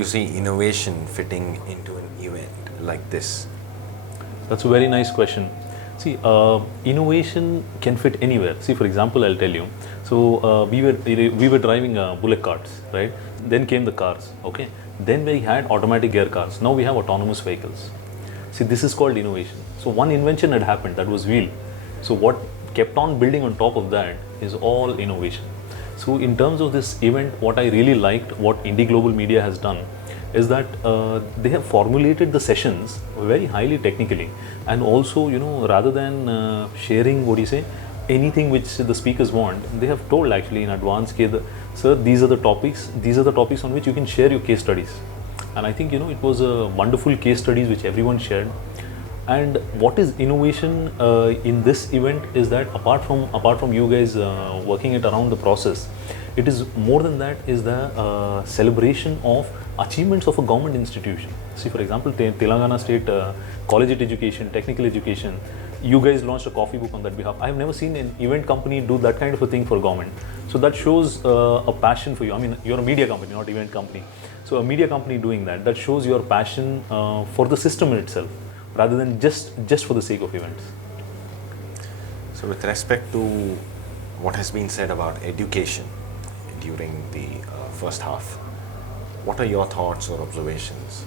you see innovation fitting into an event like this? That's a very nice question. See, innovation can fit anywhere. See, for example, I'll tell you. So we were driving bullock carts, right? Then came the cars. Okay. Then we had automatic gear cars. Now we have autonomous vehicles. See, this is called innovation. So one invention had happened, that was wheel. So what kept on building on top of that is all innovation. So in terms of this event, what I really liked, what IndiGlobal Media has done, is that they have formulated the sessions very highly technically, and also, you know, rather than sharing, what do you say, anything which the speakers want, they have told actually in advance, sir, these are the topics on which you can share your case studies. And I think, you know, it was a wonderful case studies which everyone shared. And what is innovation in this event is that apart from you guys working it around the process, it is more than that, is the celebration of achievements of a government institution. See, for example, Telangana State Collegiate Education, Technical Education, you guys launched a coffee book on that behalf. I have never seen an event company do that kind of a thing for government. So that shows a passion for you. I mean, you're a media company, not event company. So a media company doing that shows your passion for the system in itself, rather than just for the sake of events. So with respect to what has been said about education during the first half, what are your thoughts or observations?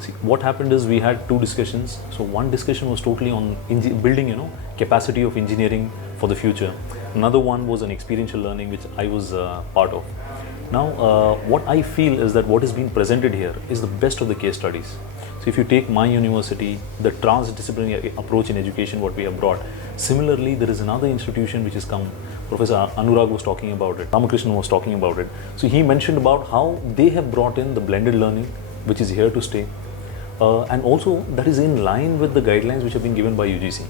See, what happened is we had two discussions. So one discussion was totally on building, you know, capacity of engineering for the future. Another one was an experiential learning, which I was part of. Now, what I feel is that what is being presented here is the best of the case studies. So if you take my university, the transdisciplinary approach in education, what we have brought. Similarly, there is another institution which has come. Professor Anurag was talking about it, Ramakrishnan was talking about it. So he mentioned about how they have brought in the blended learning, which is here to stay. And also that is in line with the guidelines which have been given by UGC.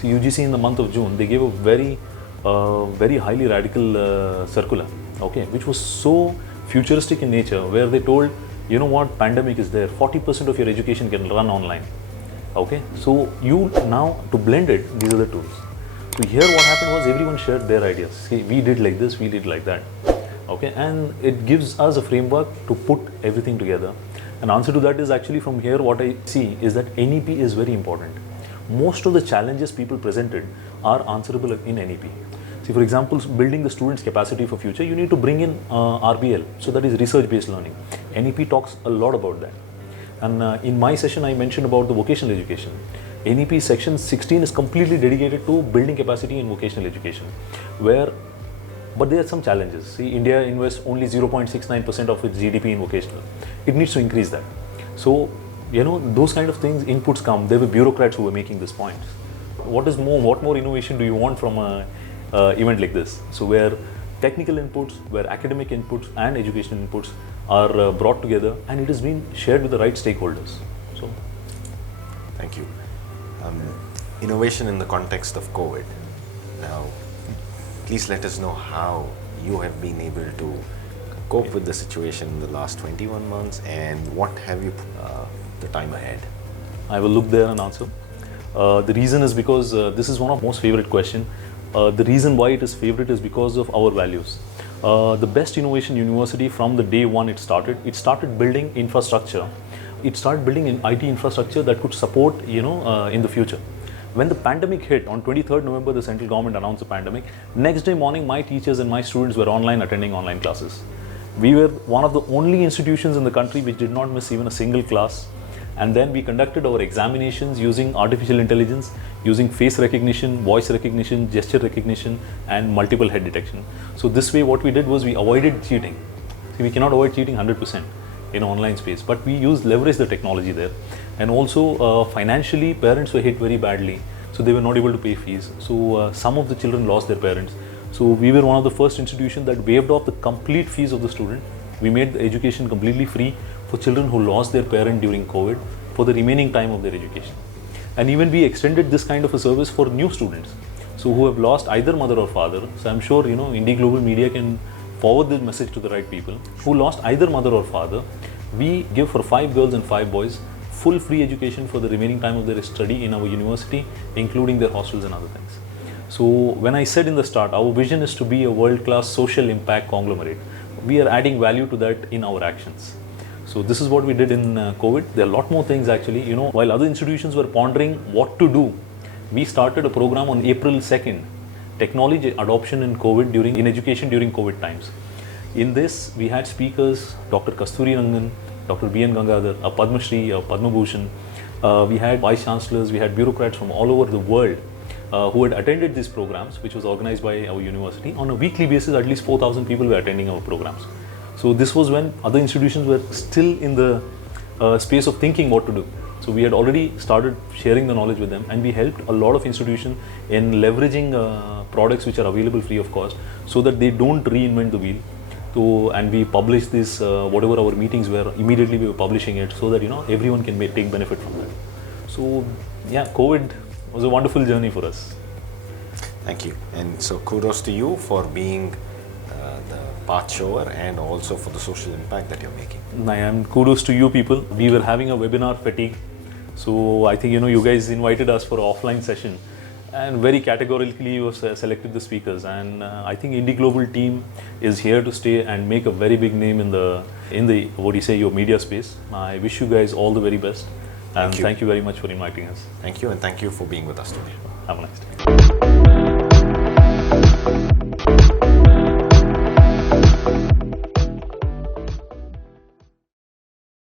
So UGC in the month of June, they gave a very highly radical circular, okay, which was so futuristic in nature, where they told, you know what, pandemic is there, 40% of your education can run online. Okay, so you now, to blend it, these are the tools. So here what happened was everyone shared their ideas. See, we did like this, we did like that. Okay, and it gives us a framework to put everything together. An answer to that is actually from here what I see is that NEP is very important. Most of the challenges people presented are answerable in NEP. See, for example, building the students' capacity for future, you need to bring in RBL, so that is research-based learning. NEP talks a lot about that. And in my session, I mentioned about the vocational education. NEP section 16 is completely dedicated to building capacity in vocational education, but there are some challenges. See, India invests only 0.69% of its GDP in vocational. It needs to increase that. So, you know, those kind of things, inputs come. There were bureaucrats who were making these points. What more innovation do you want from an event like this? So where technical inputs, where academic inputs and educational inputs are brought together, and it is being shared with the right stakeholders. So, thank you. Innovation in the context of COVID. Now, please let us know how you have been able to cope with the situation in the last 21 months, and what have you the time ahead? I will look there and answer. The reason is because this is one of most favorite question. The reason why it is favorite is because of our values. The best innovation university, from the day one it started building infrastructure. It started building an IT infrastructure that could support, you know, in the future. When the pandemic hit on 23rd November, the central government announced the pandemic. Next day morning, my teachers and my students were online, attending online classes. We were one of the only institutions in the country which did not miss even a single class. And then we conducted our examinations using artificial intelligence, using face recognition, voice recognition, gesture recognition, and multiple head detection. So this way what we did was we avoided cheating. See, we cannot avoid cheating 100% in online space, but we leverage the technology there. And also financially, parents were hit very badly, so they were not able to pay fees. So some of the children lost their parents. So we were one of the first institutions that waived off the complete fees of the student. We made the education completely free for children who lost their parent during COVID for the remaining time of their education. And even we extended this kind of a service for new students, so who have lost either mother or father. So I'm sure, you know, IndiGlobal Media can forward this message to the right people who lost either mother or father. We give for 5 girls and 5 boys full free education for the remaining time of their study in our university, including their hostels and other things. So when I said in the start, our vision is to be a world-class social impact conglomerate. We are adding value to that in our actions. So this is what we did in COVID. There are a lot more things actually. You know, while other institutions were pondering what to do, we started a program on April 2nd, technology adoption in education during COVID times. In this, we had speakers, Dr. Kasturi Rangan, Dr. B.N. Gangadhar, a Padma Shri, a Padma Bhushan. We had vice chancellors, we had bureaucrats from all over the world who had attended these programs, which was organized by our university. On a weekly basis, at least 4,000 people were attending our programs. So this was when other institutions were still in the space of thinking what to do. So we had already started sharing the knowledge with them, and we helped a lot of institutions in leveraging products which are available free of cost, so that they don't reinvent the wheel. So, and we publish this, whatever our meetings were, immediately we were publishing it, so that everyone can take benefit from that. So yeah, COVID was a wonderful journey for us. Thank you. And so kudos to you for being the path shower and also for the social impact that you're making. And kudos to you people. We were having a webinar fatigue. So I think you guys invited us for an offline session, and very categorically you selected the speakers. And I think IndiGlobal team is here to stay and make a very big name in the your media space. I wish you guys all the very best. And thank you very much for inviting us. Thank you, and thank you for being with us today. Have a nice day.